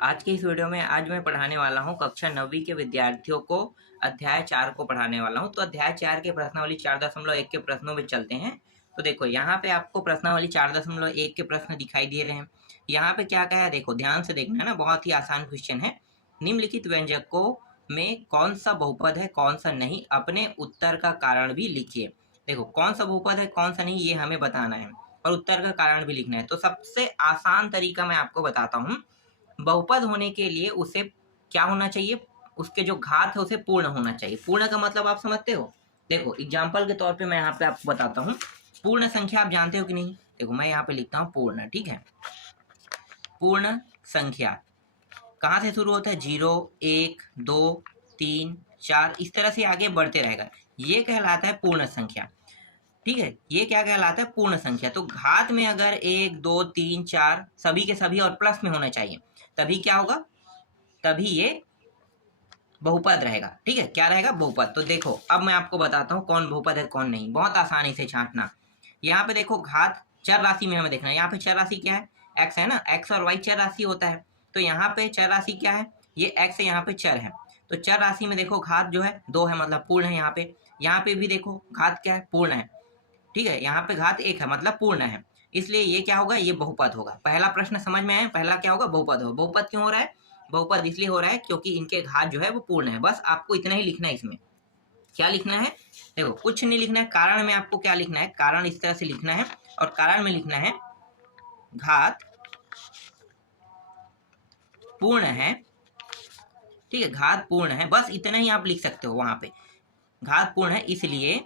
आज के इस वीडियो में आज मैं पढ़ाने वाला हूँ कक्षा 9वीं के विद्यार्थियों को अध्याय 4 को पढ़ाने वाला हूँ। तो अध्याय 4 के प्रश्नावली 4.1 के प्रश्नों में चलते हैं। तो देखो यहाँ पे आपको प्रश्नावली 4.1 के प्रश्न दिखाई दे रहे हैं। यहाँ पे क्या कहा है, देखो ध्यान से देखना है ना, बहुत ही आसान क्वेश्चन है। निम्नलिखित व्यंजकों में कौन सा बहुपद है कौन सा नहीं, अपने उत्तर का कारण भी लिखिए। देखो कौन सा बहुपद है कौन सा नहीं ये हमें बताना है और उत्तर का कारण भी लिखना है। तो सबसे आसान तरीका मैं आपको बताता हूँ। बहुपद होने के लिए उसे क्या होना चाहिए, उसके जो घात है उसे पूर्ण होना चाहिए। पूर्ण का मतलब आप समझते हो? देखो एग्जाम्पल के तौर पे मैं यहाँ पे आपको बताता हूँ। पूर्ण संख्या आप जानते हो कि नहीं? देखो मैं यहाँ पे लिखता हूँ पूर्ण, ठीक है। पूर्ण संख्या कहाँ से शुरू होता है? 0, 1, 2, 3, 4 इस तरह से आगे बढ़ते रहेगा। ये कहलाता है पूर्ण संख्या, ठीक है। ये क्या कहलाता है? पूर्ण संख्या। तो घात में अगर 1, 2, 3, 4 सभी के सभी और प्लस में होने चाहिए, तभी क्या होगा? तभी ये बहुपद रहेगा, ठीक है। क्या रहेगा? बहुपद। तो देखो अब मैं आपको बताता हूँ कौन बहुपद है कौन नहीं, बहुत आसानी से छांटना। यहाँ पे देखो घात चर राशि में हमें देखना है। यहाँ पे चर राशि क्या है? एक्स है ना, एक्स और वाई चर राशि होता है। तो यहाँ पे चर राशि क्या है? ये एक्स है, यहाँ पे चर है। तो चर राशि में देखो घात जो है 2 है, मतलब पूर्ण है। यहाँ पे भी देखो घात क्या है? पूर्ण है, ठीक है। यहाँ पे घात 1 है, मतलब पूर्ण है। इसलिए ये क्या होगा? ये बहुपद होगा। पहला प्रश्न समझ में आया? पहला क्या होगा? बहुपद होगा। बहुपद क्यों हो रहा है? बहुपद इसलिए हो रहा है क्योंकि इनके घात जो है वो पूर्ण है। बस आपको इतना ही लिखना है इसमें। क्या लिखना है? देखो कुछ नहीं लिखना है। कारण में आपको क्या लिखना है? कारण इस तरह से लिखना है और कारण में लिखना है घात पूर्ण है, ठीक है। घात पूर्ण है, बस इतना ही आप लिख सकते हो वहां पे। घात पूर्ण है इसलिए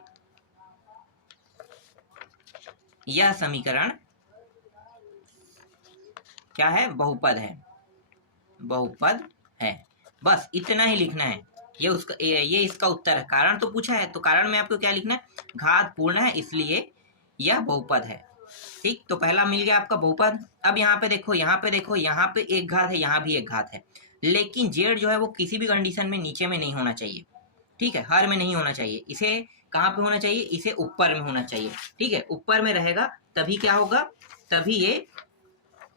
यह समीकरण क्या है? बहुपद है। बहुपद है, बस इतना ही लिखना है। ये इसका उत्तर है। कारण तो पूछा है, तो कारण में आपको क्या लिखना है? घात पूर्ण है इसलिए यह बहुपद है, ठीक। तो पहला मिल गया आपका बहुपद। अब यहाँ पे देखो, यहाँ पे देखो, यहाँ पे एक घात है, यहाँ भी एक घात है, लेकिन जेड जो है वो किसी भी कंडीशन में नीचे में नहीं होना चाहिए, ठीक है। हर में नहीं होना चाहिए। इसे कहाँ पे होना चाहिए? इसे ऊपर में होना चाहिए, ठीक है। ऊपर में रहेगा तभी क्या होगा? तभी ये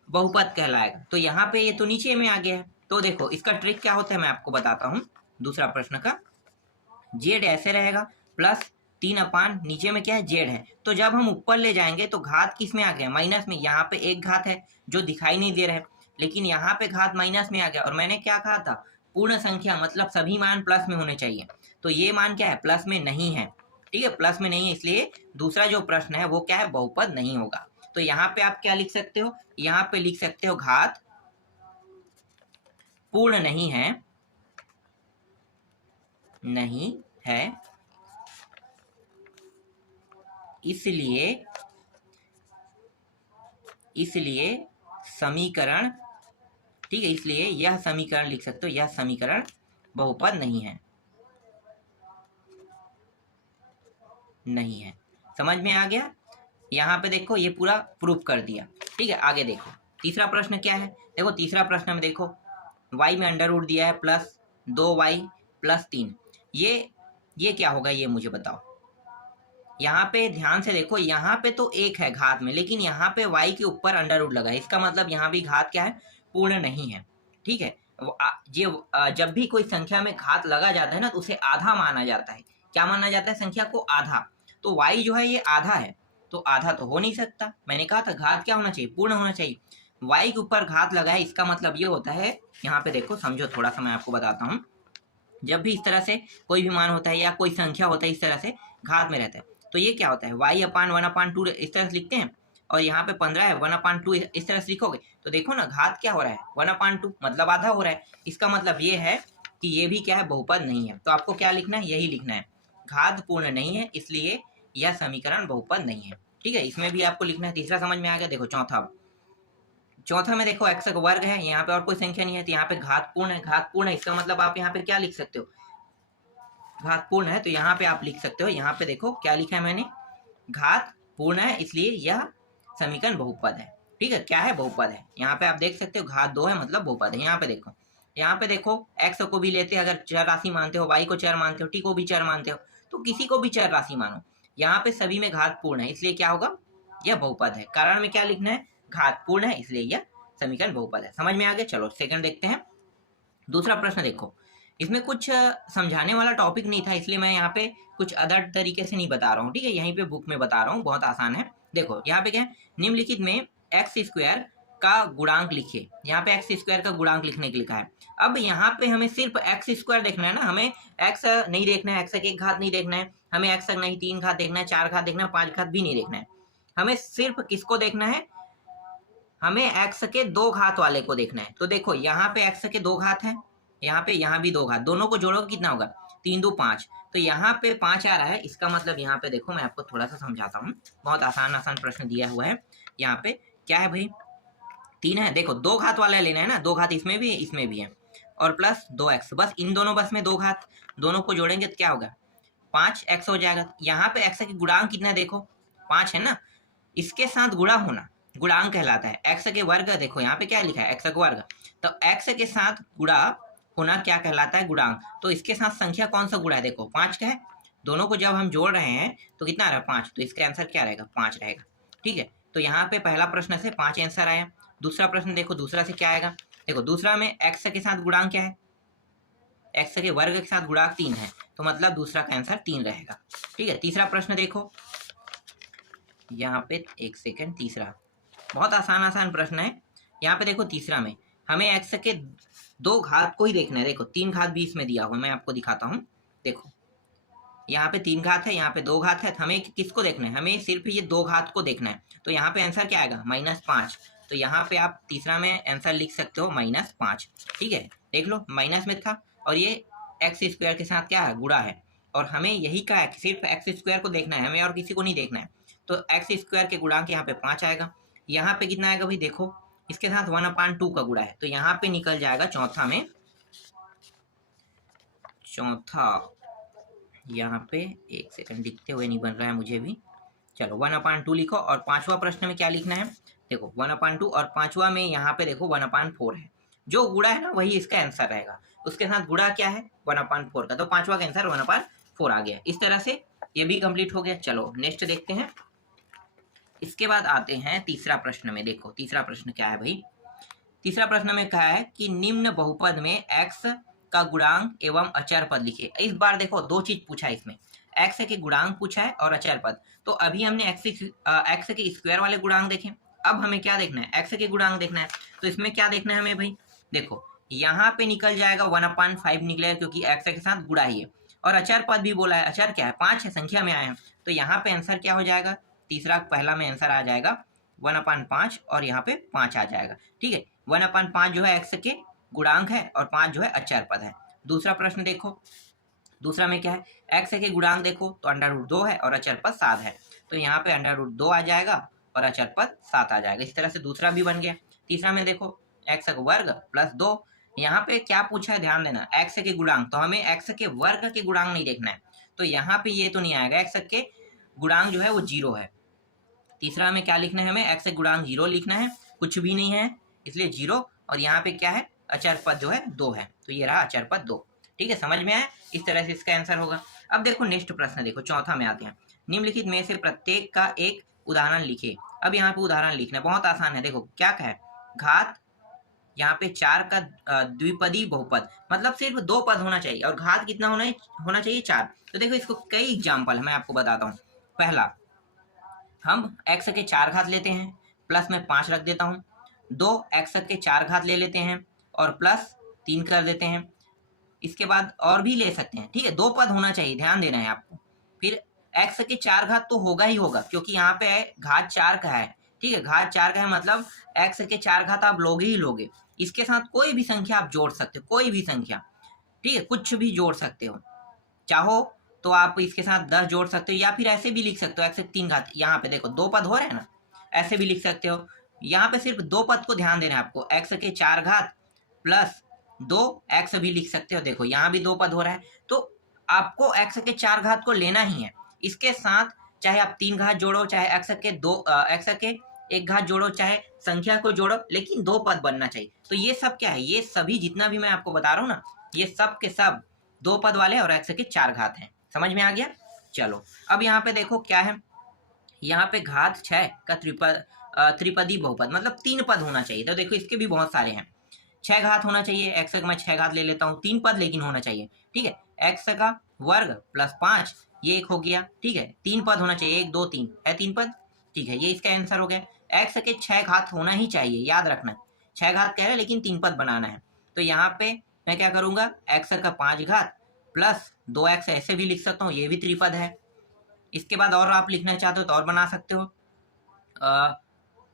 बहुपद कहलाएगा। तो यहाँ पे ये तो नीचे में आ गया है। तो देखो इसका ट्रिक क्या होता है मैं आपको बताता हूँ। दूसरा प्रश्न का जेड ऐसे रहेगा प्लस 3 नीचे में क्या है? जेड है। तो जब हम ऊपर ले जाएंगे तो घात किस में आ गया? माइनस में। यहाँ पे एक घात है जो दिखाई नहीं दे रहा है, लेकिन यहाँ पे घात माइनस में आ गया। और मैंने क्या कहा था? पूर्ण संख्या मतलब सभी मान प्लस में होने चाहिए। तो ये मान क्या है? प्लस में नहीं है, ठीक है। प्लस में नहीं है, इसलिए दूसरा जो प्रश्न है वो क्या है? बहुपद नहीं होगा। तो यहाँ पे आप क्या लिख सकते हो? यहाँ पे लिख सकते हो घात पूर्ण नहीं है, नहीं है, इसलिए इसलिए समीकरण, ठीक है, इसलिए यह समीकरण लिख सकते हो, यह समीकरण बहुपद नहीं है, नहीं है। समझ में आ गया? यहाँ पे देखो ये पूरा प्रूफ कर दिया, ठीक है। आगे देखो तीसरा प्रश्न क्या है। देखो तीसरा प्रश्न में देखो y में अंडर रूट दिया है प्लस 2y प्लस 3। ये क्या होगा? ये मुझे बताओ। यहाँ पे ध्यान से देखो, यहाँ पे तो एक है घात में, लेकिन यहाँ पे y के ऊपर अंडर रूट लगा है। इसका मतलब यहाँ भी घात क्या है? पूर्ण नहीं है, ठीक है। जब भी कोई संख्या में घात लगा जाता है ना तो उसे आधा माना जाता है। क्या माना जाता है? संख्या को आधा। तो y जो है ये आधा है, तो आधा तो हो नहीं सकता। मैंने कहा था घात क्या होना चाहिए? पूर्ण होना चाहिए। y के ऊपर घात लगा है, इसका मतलब ये होता है, यहाँ पे देखो समझो थोड़ा सा, मैं आपको बताता हूँ। जब भी इस तरह से कोई भी मान होता है या कोई संख्या होता है इस तरह से घात में रहता है, तो ये क्या होता है? y/1/2 इस तरह से लिखते हैं, और यहाँ पे 15 है, 1/2 इस तरह से लिखोगे तो देखो ना घात क्या हो रहा है? 1/2 मतलब आधा हो रहा है। इसका मतलब ये है कि ये भी क्या है? बहुपद नहीं है। तो आपको क्या लिखना है? यही लिखना है, घात पूर्ण नहीं है इसलिए यह समीकरण बहुपद नहीं है, ठीक है। इसमें भी आपको लिखना है। तीसरा समझ में आ गया? देखो चौथा में देखो x का वर्ग है, यहाँ पे और कोई संख्या नहीं है, तो यहाँ पे घात पूर्ण है। घात पूर्ण है इसका मतलब आप यहाँ पे क्या लिख सकते हो? घात पूर्ण है, तो यहाँ पे आप लिख सकते हो, यहाँ पे देखो क्या लिखा है मैंने? घात पूर्ण है इसलिए यह समीकरण बहुपद है, ठीक है। क्या है? बहुपद है। यहाँ पे आप देख सकते हो घात 2 है मतलब बहुपद है। यहाँ पे देखो x को भी लेते हैं, अगर चर राशि मानते हो, y को चर मानते हो, t को भी चर मानते हो, तो किसी को भी चर राशि मानो, यहाँ पे सभी में घात पूर्ण है इसलिए क्या होगा? यह बहुपद है। कारण में क्या लिखना है? घात पूर्ण है इसलिए यह समीकरण बहुपद है। समझ में आ गया। चलो सेकंड देखते हैं। दूसरा प्रश्न देखो, इसमें कुछ समझाने वाला टॉपिक नहीं था, इसलिए मैं यहाँ पे कुछ अदर तरीके से नहीं बता रहा हूँ, ठीक है, यहीं पे बुक में बता रहा हूँ, बहुत आसान है। देखो यहाँ पे क्या है, निम्नलिखित में एक्स स्क्वायर का गुणांक लिखिए। यहाँ पे एक्स स्क्वायर का गुणांक लिखने के लिखा है। अब यहाँ पे हमें सिर्फ एक्स स्क्वायर देखना है ना, हमें एक्स नहीं देखना है, एक्स का एक घात नहीं देखना है, हमें एक्स का नहीं 3 घात देखना है, 4 घात देखना है, 5 घात भी नहीं देखना है। हमें सिर्फ किसको देखना है, हमें एक्स के 2 घात वाले को देखना है। तो देखो यहाँ पे एक्स के 2 घात है, यहाँ पे यहाँ भी 2 घात, दोनों को जोड़ोगे कितना होगा, 3 2 5। तो यहाँ पे 5 आ रहा है, इसका मतलब यहाँ पे देखो मैं आपको थोड़ा सा समझाता हूँ, बहुत आसान आसान प्रश्न दिया हुआ है। यहाँ पे क्या है भाई, 3 है, देखो 2 घात वाला लेना है ना, 2 घात इसमें भी है, इसमें भी है, और प्लस 2x, बस इन दोनों बस में 2 घात, दोनों को जोड़ेंगे तो क्या होगा, 5x हो जाएगा। यहाँ पे x के गुणांक कितना है, देखो 5 है ना, इसके साथ गुणा होना गुणांक कहलाता है। x के वर्ग, देखो यहाँ पे क्या लिखा है, x का वर्ग, तो x के साथ गुणा होना क्या कहलाता है, गुणांक। तो इसके साथ संख्या कौन सा गुणा है, देखो 5 का है, दोनों को जब हम जोड़ रहे हैं तो कितना आ रहा है, 5, तो इसका आंसर क्या रहेगा, 5 रहेगा। ठीक है, तो यहाँ पे पहला प्रश्न से 5 आंसर आया। दूसरा प्रश्न देखो, दूसरा से क्या आएगा, देखो दूसरा में x के साथ गुणांक क्या है, x के वर्ग के साथ गुणांक 3 है, तो मतलब दूसरा का आंसर 3 रहेगा। ठीक है, तीसरा प्रश्न देखो, यहाँ पे एक सेकंड, तीसरा बहुत आसान प्रश्न है। यहाँ पे देखो तीसरा में हमें x के 2 घात को ही देखना है। देखो 3 घात भी इसमें दिया हुआ, मैं आपको दिखाता हूँ। देखो यहाँ पे 3 घात है, यहाँ पे 2 घात है, हमें किसको देखना है, हमें सिर्फ ये 2 घात को देखना है। तो यहाँ पे आंसर क्या आएगा, -5। तो यहाँ पे आप तीसरा में आंसर लिख सकते हो -5। ठीक है, देख लो माइनस में था, और ये एक्स स्क्वायर के साथ क्या है, गुणा है, और हमें यही का है, सिर्फ एक्स स्क्वायर को देखना है, हमें और किसी को नहीं देखना है। तो एक्स स्क्वायर के गुणांक यहाँ पे 5 आएगा। यहाँ पे कितना आएगा भाई, देखो इसके साथ 1/2 का गुणा है, तो यहाँ पे निकल जाएगा चौथा में, चौथा यहाँ पे एक सेकंड दिखते हुए नहीं बन रहा है मुझे भी, चलो 1/2 लिखो। और पांचवा प्रश्न में क्या लिखना है, देखो 1/2, और पांचवा में यहाँ पे देखो 1/4 है, जो गुणा है ना वही इसका आंसर रहेगा, उसके साथ गुणा क्या है 1/4 का, तो पांचवा का आंसर 1/4 आ गया। इस तरह से ये भी कंप्लीट हो गया। चलो नेक्स्ट देखते हैं। इसके बाद आते हैं तीसरा प्रश्न में। देखो तीसरा प्रश्न क्या है भाई, तीसरा प्रश्न में कहा है कि निम्न बहुपद में x का गुणांक एवं अचर पद लिखिए। इस बार देखो 2 चीज पूछा है इसमें, x के गुणांक पूछा है और अचर पद। तो अभी हमने x के स्क्वायर वाले गुणांक देखे, अब हमें क्या देखना है, x के गुणांक देखना है। तो इसमें क्या देखना है हमें भाई, देखो यहाँ पे निकल जाएगा 1/5 निकलेगा, क्योंकि x के साथ गुणा ही है, और अचर पद भी बोला है, अचर क्या है, 5 है, संख्या में आए हैं, तो यहाँ पे आंसर क्या हो जाएगा, तीसरा पहला में आंसर आ जाएगा 1/5, और यहाँ पे 5 आ जाएगा। ठीक है, 1/5 जो है x के गुणांक है, और 5 जो है अचर पद है। दूसरा प्रश्न देखो, दूसरा में क्या है, x के गुणांक देखो तो √2 है, और अचर पद 7 है, तो यहाँ पे √2 आ जाएगा और अचर पद 7 आ जाएगा। इस तरह से दूसरा भी बन गया। तीसरा में देखो x का वर्ग प्लस 2, यहाँ पे क्या पूछा है, ध्यान देना, x के गुणांक, तो हमें x के वर्ग के गुणांक नहीं देखना है, तो यहाँ पे ये तो नहीं आएगा, x के गुणांक जो है वो 0 है। तीसरा में क्या लिखना है, हमें x के गुणांक 0 लिखना है, कुछ भी नहीं है इसलिए 0, और यहाँ पे क्या है, अचर पद जो है 2 है, तो ये रहा अचर पद 2। ठीक है, समझ में आया, इस तरह से इसका आंसर होगा। अब देखो नेक्स्ट प्रश्न देखो, चौथा में आते हैं। निम्नलिखित में से प्रत्येक का एक उदाहरण लिखे। अब यहाँ पे उदाहरण लिखना है, बहुत आसान है। देखो क्या है, घात यहाँ पे 4 का द्विपदी बहुपद, मतलब सिर्फ 2 पद होना चाहिए, और घात कितना होना चाहिए, 4। तो देखो इसको कई एग्जाम्पल मैं आपको बताता हूँ। पहला, हम x के 4 घात लेते हैं, प्लस में 5 रख देता हूँ, 2x के 4 घात ले लेते हैं और प्लस 3 कर देते हैं। इसके बाद और भी ले सकते हैं, ठीक है, 2 पद होना चाहिए, ध्यान देना है आपको। फिर x के 4 घात तो होगा ही होगा, क्योंकि यहाँ पे घात 4 का है। ठीक है, घात 4 का है, मतलब x के 4 घात आप लोगे ही लोगे। इसके साथ कोई भी संख्या आप जोड़ सकते हो, कोई भी संख्या, ठीक है, कुछ भी जोड़ सकते हो। चाहो तो आप इसके साथ 10 जोड़ सकते हो, या फिर ऐसे भी लिख सकते हो x के 3 घात। यहाँ पे देखो 2 पद हो रहे हैं ना, ऐसे भी लिख सकते हो। यहाँ पे सिर्फ 2 पद को ध्यान देना है आपको, x के 4 घात प्लस 2x भी लिख सकते हो। देखो यहाँ भी 2 पद हो रहा है, तो आपको x के 4 घात को लेना ही है। इसके साथ चाहे आप 3 घात जोड़ो, चाहे x के 1 घात जोड़ो, चाहे संख्या को जोड़ो, लेकिन 2 पद बनना चाहिए। तो ये सब क्या है, ये सभी जितना भी मैं आपको बता रहा हूँ ना, ये सब के सब 2 पद वाले और x के 4 घात हैं। समझ में आ गया। चलो अब यहाँ पे देखो क्या है, यहाँ पे घात 6 का त्रिपदी बहुपद, मतलब 3 पद होना चाहिए। तो देखो इसके भी बहुत सारे हैं। 6 घात होना चाहिए, x का मैं 6 घात ले लेता हूँ, 3 पद लेकिन होना चाहिए, ठीक है। x का वर्ग प्लस 5 ये एक हो गया, ठीक है। 3 पद होना चाहिए, 1 2 3 है 3 पद, ठीक है। ये इसका आंसर हो गया। x के 6 घात होना ही चाहिए, याद रखना। 6 घात कह रहे हैं लेकिन 3 पद बनाना है। तो यहाँ पे मैं क्या करूंगा, x का 5 घात प्लस 2x ऐसे भी लिख सकता हूँ, ये भी त्रिपद है। इसके बाद और आप लिखना चाहते हो तो और बना सकते हो,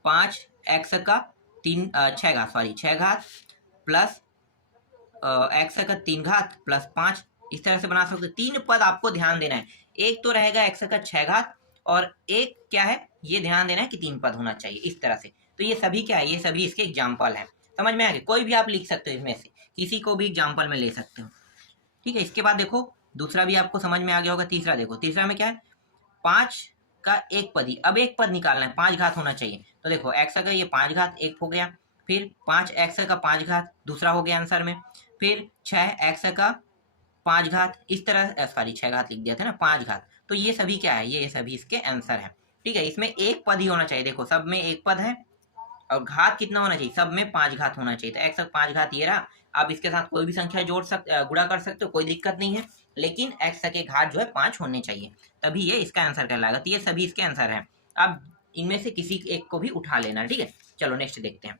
5x का 6 घात, सॉरी 6 घात प्लस x का 3 घात प्लस 5, इस तरह से बना सकते हो। 3 पद आपको ध्यान देना है, एक तो रहेगा x का 6 घात और एक क्या है, ये ध्यान देना है कि 3 पद होना चाहिए इस तरह से। तो ये सभी क्या है, ये सभी इसके एग्जाम्पल हैं। समझ में आ गया, कोई भी आप लिख सकते हो इनमें से, किसी को भी एग्जाम्पल में ले सकते हो, ठीक है। इसके बाद देखो दूसरा भी आपको समझ में आ गया होगा। तीसरा देखो, तीसरा में क्या है, 5 का एक पद ही, अब एक पद निकालना है, 5 घात होना चाहिए। तो देखो x का ये 5 घात एक हो गया, फिर 5x का 5 घात दूसरा हो गया आंसर में, फिर 6x का 5 घात, इस तरह, सॉरी 6 घात लिख दिया था ना, 5 घात। तो ये सभी क्या है, ये सभी इसके आंसर है, ठीक है। इसमें एक पद ही होना चाहिए, देखो सब में एक पद है, और घात कितना होना चाहिए, सब में 5 घात होना चाहिए। तो x का 5 घात ये रहा, आप इसके साथ कोई भी संख्या जोड़ सकते, गुणा कर सकते हो, कोई दिक्कत नहीं है, लेकिन x के घात जो है 5 होने चाहिए, तभी ये इसका आंसर कहलाएगा। तो ये सभी इसके आंसर हैं, अब इनमें से किसी एक को भी उठा लेना, ठीक है। चलो नेक्स्ट देखते हैं।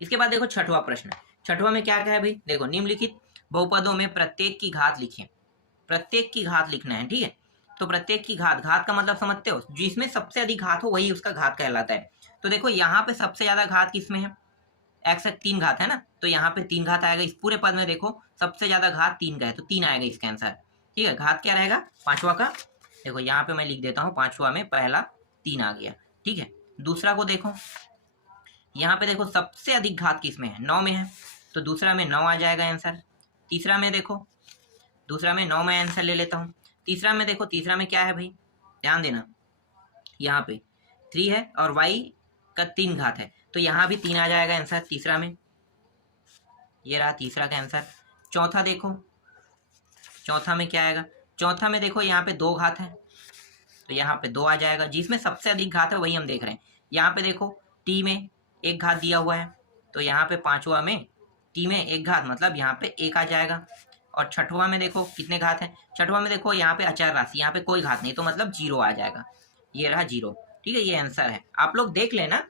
इसके बाद देखो छठवां प्रश्न, छठवां में क्या क्या है भाई, देखो निम्नलिखित बहुपदों में प्रत्येक की घात लिखिए, प्रत्येक की घात लिखना है, ठीक है। तो प्रत्येक की घात, घात का मतलब समझते हो, जिसमें सबसे अधिक घात हो वही उसका घात कहलाता है। तो देखो यहाँ पे सबसे ज्यादा घात किसमें है, x 3 घात है ना, तो यहाँ पे 3 घात आएगा। इस पूरे पद में देखो सबसे ज्यादा घात 3 का है, तो 3 आएगा इसका आंसर, ठीक है। घात क्या रहेगा पांचवा का, देखो यहाँ पे मैं लिख देता हूँ, पांचवा में पहला 3 आ गया, ठीक है। दूसरा को देखो, यहाँ पे देखो सबसे अधिक घात किसमें है, 9 में है, तो दूसरा में 9 आ जाएगा आंसर। तीसरा में देखो, दूसरा में 9 में आंसर ले लेता हूँ। तीसरा में देखो, तीसरा में क्या है भाई, ध्यान देना, यहाँ पे 3 है और y का 3 घात है, तो यहाँ भी 3 आ जाएगा आंसर तीसरा में, ये रहा तीसरा का आंसर। चौथा देखो, चौथा में क्या आएगा, चौथा में देखो यहाँ पे 2 घात है, तो यहाँ पे 2 आ जाएगा, जिसमें सबसे अधिक घात है वही हम देख रहे हैं। यहाँ पे देखो t में 1 घात दिया हुआ है, तो यहाँ पे पांचवा में t में 1 घात, मतलब यहाँ पे 1 आ जाएगा। और छठवा में देखो कितने घात है, छठवा में देखो यहाँ पे अचर राशि, यहाँ पे कोई घात नहीं, तो मतलब 0 आ जाएगा, ये रहा 0, ठीक है। ये आंसर है, आप लोग देख लेना,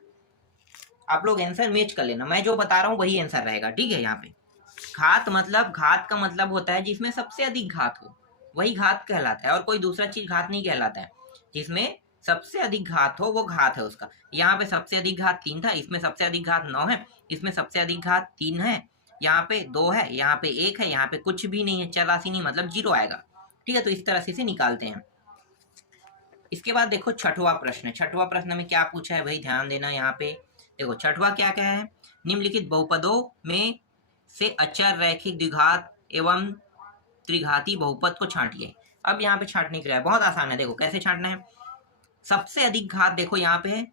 आप लोग आंसर मैच कर लेना, मैं जो बता रहा हूँ वही आंसर रहेगा, ठीक है। यहाँ पे घात मतलब, घात का मतलब होता है जिसमें सबसे अधिक घात हो वही घात कहलाता है, और कोई दूसरा चीज घात नहीं कहलाता है। जिसमें सबसे अधिक घात हो वो घात है उसका। यहाँ पे सबसे अधिक घात 3 था, इसमें सबसे अधिक घात 9 है, इसमें सबसे अधिक घात 3 है, यहाँ पे 2 है, यहाँ पे 1 है, यहाँ पे कुछ भी नहीं है, चर राशि नहीं, मतलब 0 आएगा, ठीक है। तो इस तरह से इसे निकालते हैं। इसके बाद देखो छठवां प्रश्न, छठवां प्रश्न में क्या पूछा है भाई, ध्यान देना। यहाँ पे देखो छठवां क्या क्या है, निम्नलिखित बहुपदों में से अचर रैखिक द्विघात एवं त्रिघाती बहुपद को छांटिए। अब यहाँ पे छांटने के लिए बहुत आसान है, देखो कैसे छांटना है। सबसे अधिक घात देखो यहाँ पे है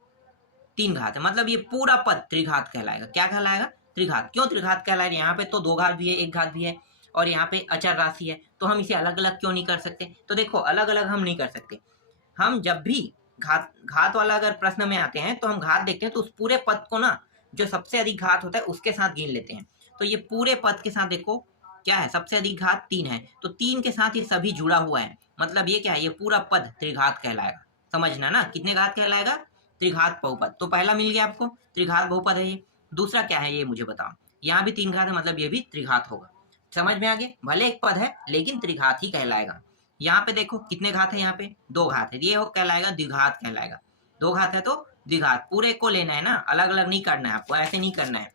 3 घात है, मतलब ये पूरा पद त्रिघात कहलाएगा। क्या कहलाएगा, त्रिघात। क्यों त्रिघात कहलाएगा, यहाँ पे तो 2 घात भी है, 1 घात भी है, और यहाँ पे अचर राशि है, तो हम इसे अलग अलग क्यों नहीं कर सकते। तो देखो अलग अलग हम नहीं कर सकते, हम जब भी घात वाला अगर प्रश्न में आते हैं तो हम घात देखते हैं तो उस पूरे पद को ना, जो सबसे अधिक घात होता है उसके साथ गिन लेते हैं। तो ये पूरे पद के साथ देखो क्या है, सबसे अधिक घात 3 है, तो 3 के साथ ये सभी जुड़ा हुआ है, मतलब ये क्या है, ये पूरा पद त्रिघात कहलाएगा। समझना ना, कितने घात कहलाएगा, त्रिघात बहुपद। तो पहला मिल गया आपको, त्रिघात बहुपद है ये। दूसरा क्या है ये मुझे बताओ, यहाँ भी 3 घात है, मतलब ये भी त्रिघात होगा। समझ में आ गया, भले एक पद है लेकिन त्रिघात ही कहलाएगा। यहाँ पे देखो कितने घात है, यहाँ पे 2 घात है, ये हो कहलाएगा द्विघात कहलाएगा। 2 घात है तो द्विघात, पूरे को लेना है ना, अलग अलग नहीं करना है आपको, ऐसे नहीं करना है।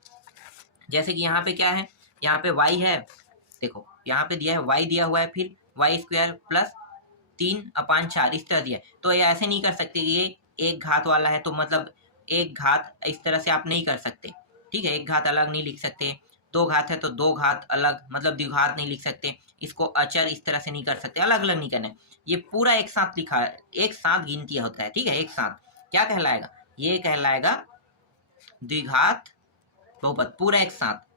जैसे कि यहाँ पे क्या है, यहाँ पे y है, देखो यहाँ पे दिया है y दिया हुआ है, फिर y² प्लस 3/4 इस तरह दिया है। तो ये ऐसे नहीं कर सकते, ये एक घात वाला है तो मतलब एक घात इस तरह से आप नहीं कर सकते, ठीक है। एक घात अलग नहीं लिख सकते, 2 घात है तो 2 घात अलग, मतलब द्विघात नहीं लिख सकते, इसको अचर इस तरह से नहीं कर सकते, अलग अलग नहीं करना है। ये पूरा एक साथ लिखा है, एक साथ गिनती होता है, ठीक है। एक साथ क्या कहलाएगा, ये कहलाएगा द्विघात बहुपद, पूरा एक साथ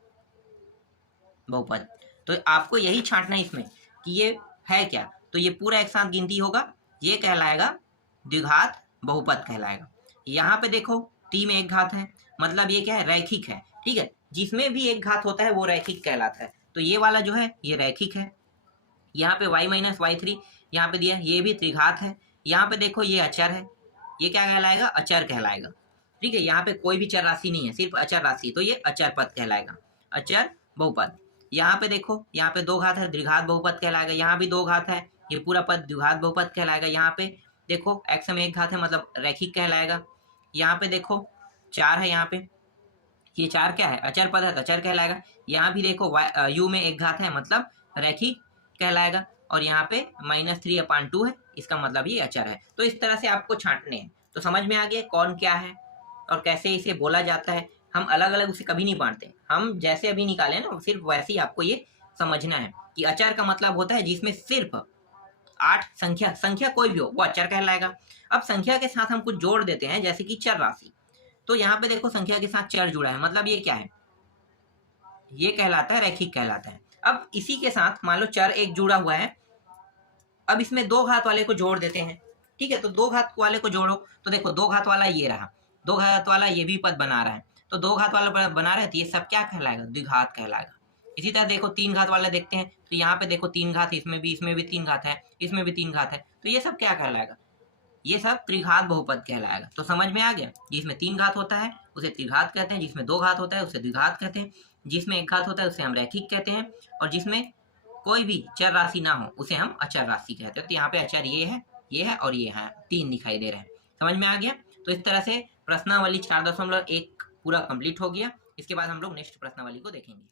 बहुपद। तो आपको यही छांटना है इसमें कि ये है क्या, तो ये पूरा एक साथ गिनती होगा, ये कहलाएगा द्विघात बहुपद कहलाएगा। यहाँ पे देखो t में एक घात है, मतलब ये क्या है, रैखिक है। ठीक है, जिसमें भी एक घात होता है वो रैखिक कहलाता है। तो ये वाला जो है ये रैखिक है। यहाँ पे y माइनस वाई थ्री यहाँ पे दिया है, ये भी त्रिघात है। यहाँ पे देखो ये अचर है, ये क्या कहलाएगा, अचर कहलाएगा। ठीक है, यहाँ पे कोई भी चर राशि नहीं है, सिर्फ अचर राशि, तो ये अचर पद कहलाएगा, अचर बहुपद। यहाँ पे देखो, यहाँ पे दो घात है, द्विघात बहुपद कहलाएगा। यहाँ भी दो घात है, ये पूरा पद द्विघात बहुपद कहलाएगा। यहाँ पे देखो x में एक घात है, मतलब रैखिक कहलाएगा। यहाँ पे देखो 4 है, यहाँ पे ये 4 क्या है, अचर पद है, तो अचर कहलाएगा। यहाँ भी देखो u में एक घात है, मतलब रैखिक कहलाएगा। और यहाँ पे -3/2 है, इसका मतलब ये अचर है। तो इस तरह से आपको छांटने हैं। तो समझ में आ गया कौन क्या है और कैसे इसे बोला जाता है। हम अलग अलग उसे कभी नहीं बांटते, हम जैसे अभी निकाले ना सिर्फ वैसे ही आपको ये समझना है कि अचर का मतलब होता है जिसमें सिर्फ 8 संख्या कोई भी हो वो अचर कहलाएगा। अब संख्या के साथ हम कुछ जोड़ देते हैं, जैसे कि चर राशि। तो यहाँ पे देखो संख्या के साथ चर जुड़ा है, मतलब ये क्या है, ये कहलाता है रैखिक कहलाता है। अब इसी के साथ मान लो चर एक जुड़ा हुआ है, अब इसमें दो घात वाले को जोड़ देते हैं। ठीक है, तो दो घात वाले को जोड़ो, तो देखो दो घात वाला ये रहा, दो घात वाला ये भी पद बना रहा है, तो दो घात वाला बना रहे तो ये सब क्या कहलाएगा, द्विघात कहलाएगा। इसी तरह देखो तीन घात वाला देखते हैं, तो यहाँ पे देखो तीन घात, इसमें भी तीन घात है, इसमें भी तीन घात है, तो ये सब क्या कहलाएगा, ये सब त्रिघात बहुपद कहलाएगा। तो समझ में आ गया, जिसमें तीन घात होता है उसे त्रिघात कहते हैं, जिसमें दो घात होता है उसे द्विघात कहते हैं, जिसमें एक घात होता है उसे हम रैखिक कहते हैं, और जिसमें कोई भी चर राशि ना हो उसे हम अचर राशि कहते हैं। तो यहाँ पे अचर ये है और ये है, तीन दिखाई दे रहे हैं। समझ में आ गया। तो इस तरह से प्रश्नावली 4.1 पूरा कंप्लीट हो गया। इसके बाद हम लोग नेक्स्ट प्रश्नावली को देखेंगे।